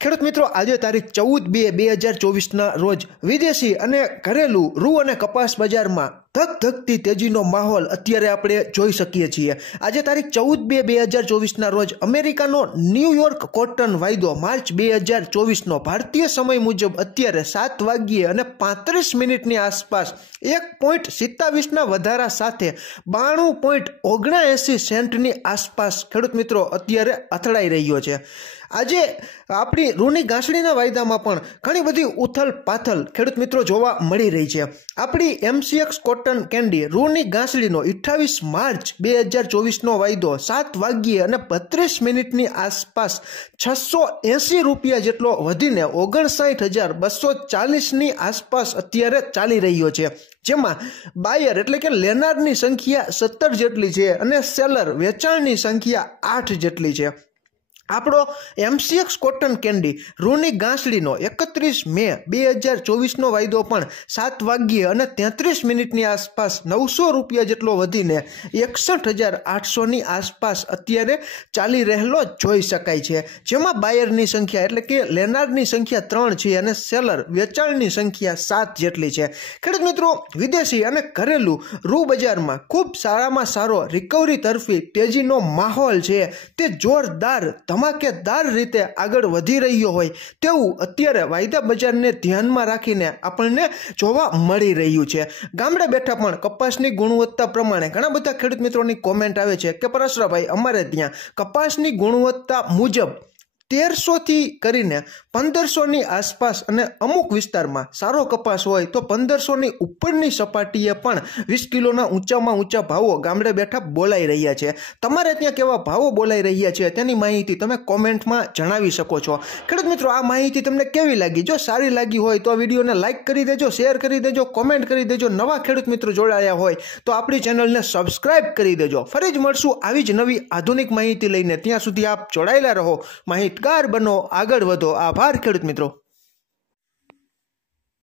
ખેડૂત મિત્રો, આજે તારીખ 14/2/2024 રોજ વિદેશી અને ઘરેલું રૂ અને કપાસ બજારમાં ધગધગતી તેજીનો માહોલ અત્યારે આપણે જોઈ શકીએ છીએ। આજે તારીખ 14/2/2024 રોજ અમેરિકાનો ન્યૂયોર્ક કોટન વાયદો માર્ચ 2024 ભારતીય સમય મુજબ અત્યારે 7:35 આસપાસ 1.27 વધારા સાથે 92.79 સેન્ટની આસપાસ ખેડૂત મિત્રો અત્યારે અથડાઈ રહ્યો છે। આજે આપણી રૂની ગાંસડીના વાયદામાં પણ ઘણી બધી ઉથલ પાથલ ખેડૂત મિત્રો જોવા મળી રહી છે। આપણી MCX કોટન કેન્ડી રૂની ગાંસડીનો 28 માર્ચ 2024 વાયદો 7:32 આસપાસ 680 રૂપિયા જેટલો વધીને 59,240 આસપાસ અત્યારે ચાલી રહ્યો છે, જેમાં બાયર એટલે કે લેનારની સંખ્યા 17 જેટલી છે અને સેલર વેચાણની સંખ્યા 8 જેટલી છે। આપણો MCX કોટન કેન્ડી રૂની ગાંસડીનો 31 મે 2024 વાયદો પણ 7:33 આસપાસ 900 રૂપિયા જેટલો વધીને 61,800 આસપાસ અત્યારે ચાલી રહેલો જોઈ શકાય છે, જેમાં બાયરની સંખ્યા એટલે કે લેનારની સંખ્યા 3 છે અને સેલર વેચાણની સંખ્યા 7 જેટલી છે। ખેડૂત મિત્રો, વિદેશી અને ઘરેલું રૂ બજારમાં ખૂબ સારામાં સારો રિકવરી તરફી તેજીનો માહોલ છે તે જોરદાર ધમાકેદાર રીતે આગળ વધી રહ્યો હોય તેવું અત્યારે વાયદા બજારને ધ્યાનમાં રાખીને આપણને જોવા મળી રહ્યું છે। ગામડે બેઠા પણ કપાસની ગુણવત્તા પ્રમાણે ઘણા બધા ખેડૂત મિત્રોની કોમેન્ટ આવે છે કે પરેશભાઈ, અમારે ત્યાં કપાસની ગુણવત્તા મુજબ 1300 થી કરીને 1500 આસપાસ અને અમુક વિસ્તારમાં સારો કપાસ હોય તો 1500 ઉપરની સપાટીએ પણ 20 કિલોના ઊંચામાં ઊંચા ભાવો ગામડે બેઠા બોલાઈ રહ્યા છે। તમારે ત્યાં કેવા ભાવો બોલાઈ રહ્યા છે તેની માહિતી તમે કોમેન્ટમાં જણાવી શકો છો। ખેડૂત મિત્રો, આ માહિતી તમને કેવી લાગી? જો સારી લાગી હોય તો આ વિડીયોને લાઇક કરી દેજો, શેર કરી દેજો, કોમેન્ટ કરી દેજો। નવા ખેડૂત મિત્રો જોડાયા હોય તો આપણી ચેનલને સબસ્ક્રાઇબ કરી દેજો। ફરી જ મળશું આવી જ નવી આધુનિક માહિતી લઈને। ત્યાં સુધી આપ જોડાયેલા રહો, માહિતગાર બનો, આગળ વધો। આભાર ખેડૂત મિત્રો।